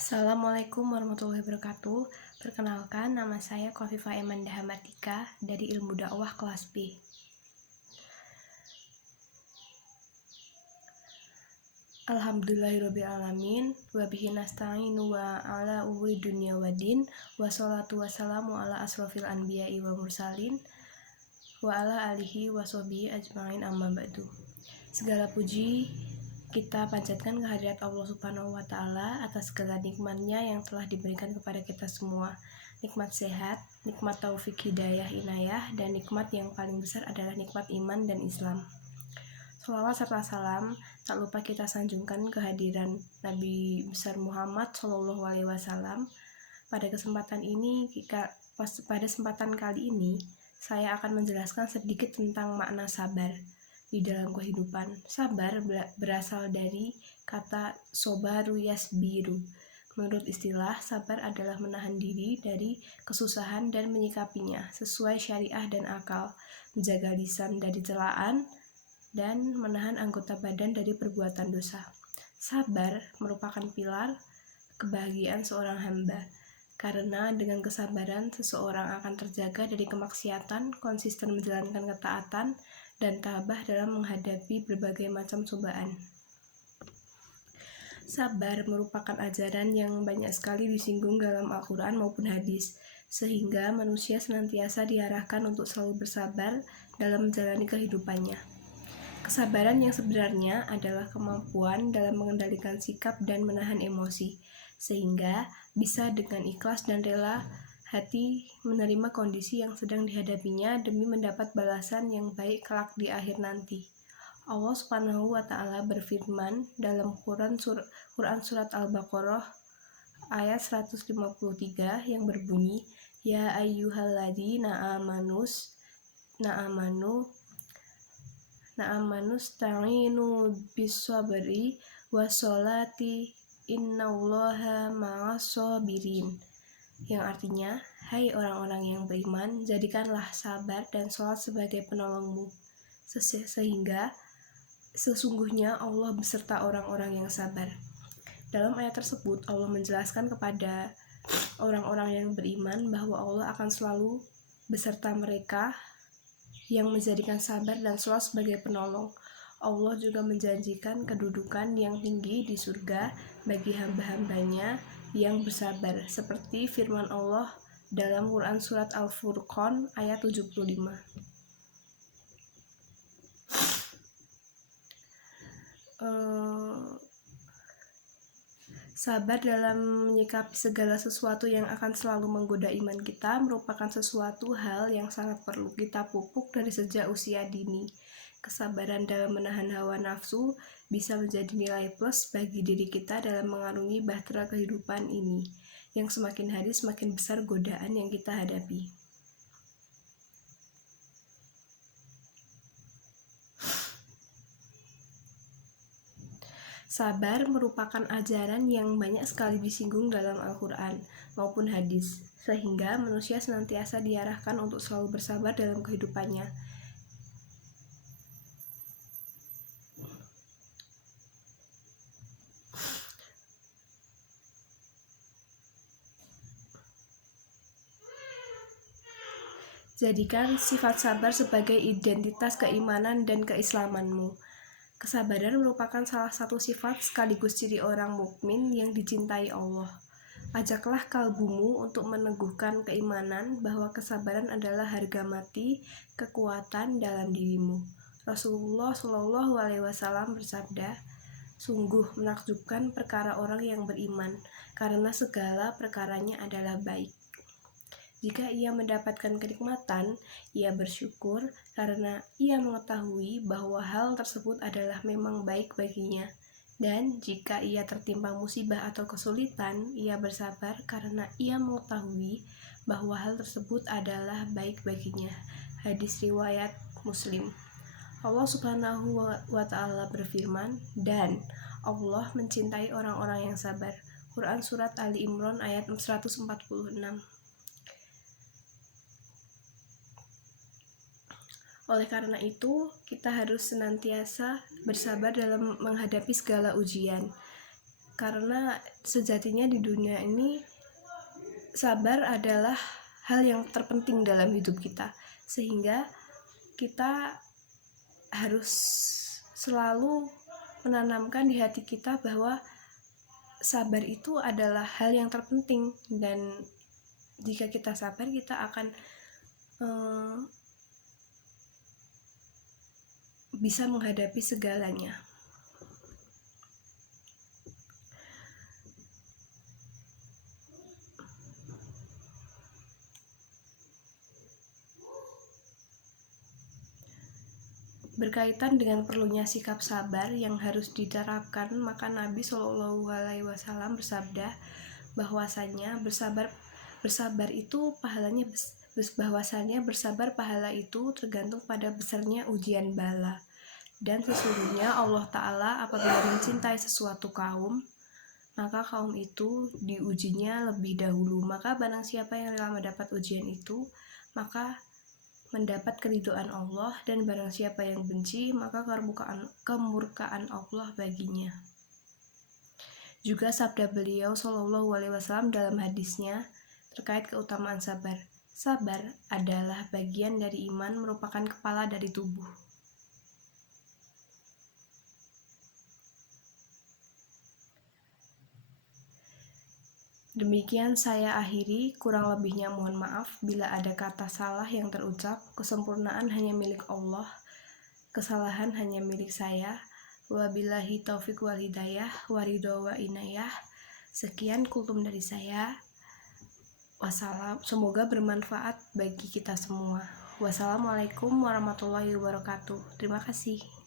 Assalamualaikum warahmatullahi wabarakatuh. Perkenalkan, nama saya Khofifah Emanda Hamatika dari Ilmu Dakwah kelas B. Alhamdulillahirrabbilalamin, wabihi nasta'inu wa ala umuri dunya wadin, wassalatu wassalamu ala asrofil anbiya'i wa mursalin, wa ala alihi wa sahbihi ajma'in amma ba'du. Segala puji kita panjatkan kehadirat Allah Subhanahu wa Ta'ala atas segala nikmatnya yang telah diberikan kepada kita semua. Nikmat sehat, nikmat taufik hidayah inayah, dan nikmat yang paling besar adalah nikmat iman dan Islam. Shalawat serta salam tak lupa kita sanjungkan kehadiran Nabi besar Muhammad SAW. Pada kesempatan kali ini saya akan menjelaskan sedikit tentang makna sabar di dalam kehidupan. Sabar berasal dari kata sobaru yasbiru. Menurut istilah, sabar adalah menahan diri dari kesusahan dan menyikapinya sesuai syariah dan akal, menjaga lisan dari celaan, dan menahan anggota badan dari perbuatan dosa. Sabar merupakan pilar kebahagiaan seorang hamba, karena dengan kesabaran seseorang akan terjaga dari kemaksiatan, konsisten menjalankan ketaatan, dan tabah dalam menghadapi berbagai macam cobaan. Sabar merupakan ajaran yang banyak sekali disinggung dalam Al-Quran maupun hadis, sehingga manusia senantiasa diarahkan untuk selalu bersabar dalam menjalani kehidupannya. Kesabaran yang sebenarnya adalah kemampuan dalam mengendalikan sikap dan menahan emosi, sehingga bisa dengan ikhlas dan rela hati menerima kondisi yang sedang dihadapinya demi mendapat balasan yang baik kelak di akhir nanti. Allah Subhanahu wa Ta'ala berfirman dalam Quran Surat Al-Baqarah ayat 153 yang berbunyi, Ya ayyuhalladzina amanu sta'inu bis-sabri was-sholati innallaha ma'as-shabirin, yang artinya, hai orang-orang yang beriman, jadikanlah sabar dan sholat sebagai penolongmu, sehingga sesungguhnya Allah beserta orang-orang yang sabar. Dalam ayat tersebut, Allah menjelaskan kepada orang-orang yang beriman bahwa Allah akan selalu beserta mereka yang menjadikan sabar dan sholat sebagai penolong. Allah juga menjanjikan kedudukan yang tinggi di surga bagi hamba-hambanya yang bersabar, seperti firman Allah dalam Quran Surat Al-Furqan ayat 75. Sabar dalam menyikapi segala sesuatu yang akan selalu menggoda iman kita merupakan sesuatu hal yang sangat perlu kita pupuk dari sejak usia dini. Kesabaran dalam menahan hawa nafsu bisa menjadi nilai plus bagi diri kita dalam mengarungi bahtera kehidupan ini, yang semakin hari semakin besar godaan yang kita hadapi. Sabar merupakan ajaran yang banyak sekali disinggung dalam Al-Quran maupun hadis, sehingga manusia senantiasa diarahkan untuk selalu bersabar dalam kehidupannya. Jadikan sifat sabar sebagai identitas keimanan dan keislamanmu. Kesabaran merupakan salah satu sifat sekaligus ciri orang mukmin yang dicintai Allah. Ajaklah kalbumu untuk meneguhkan keimanan bahwa kesabaran adalah harga mati kekuatan dalam dirimu. Rasulullah Shallallahu Alaihi Wasallam bersabda, sungguh menakjubkan perkara orang yang beriman, karena segala perkaranya adalah baik. Jika ia mendapatkan kenikmatan, ia bersyukur karena ia mengetahui bahwa hal tersebut adalah memang baik baginya. Dan jika ia tertimpa musibah atau kesulitan, ia bersabar karena ia mengetahui bahwa hal tersebut adalah baik baginya. Hadis riwayat Muslim. Allah Subhanahu wa Ta'ala berfirman, dan Allah mencintai orang-orang yang sabar. Quran Surat Ali Imran ayat 146. Oleh karena itu, kita harus senantiasa bersabar dalam menghadapi segala ujian. karena sejatinya di dunia ini sabar adalah hal yang terpenting dalam hidup kita, sehingga kita harus selalu menanamkan di hati kita bahwa sabar itu adalah hal yang terpenting, dan jika kita sabar kita akan bisa menghadapi segalanya. Berkaitan dengan perlunya sikap sabar yang harus diterapkan, maka Nabi Shallallahu Alaihi Wasallam bersabda bahwasanya bersabar itu pahalanya bersabar pahala itu tergantung pada besarnya ujian bala, dan sesungguhnya Allah Ta'ala apabila mencintai sesuatu kaum, maka kaum itu diujinya lebih dahulu. Maka barang siapa yang rela mendapat ujian itu, maka mendapat keridhaan Allah, dan barang siapa yang benci, maka kemurkaan Allah baginya. Juga sabda beliau Shallallahu Alaihi Wasallam dalam hadisnya terkait keutamaan sabar. Sabar adalah bagian dari iman, merupakan kepala dari tubuh. Demikian saya akhiri, kurang lebihnya mohon maaf bila ada kata salah yang terucap. Kesempurnaan hanya milik Allah, kesalahan hanya milik saya. Wabillahi taufiq wal hidayah, waridho wa inayah. Sekian kultum dari saya. Wassalam, semoga bermanfaat bagi kita semua. Wassalamualaikum warahmatullahi wabarakatuh. Terima kasih.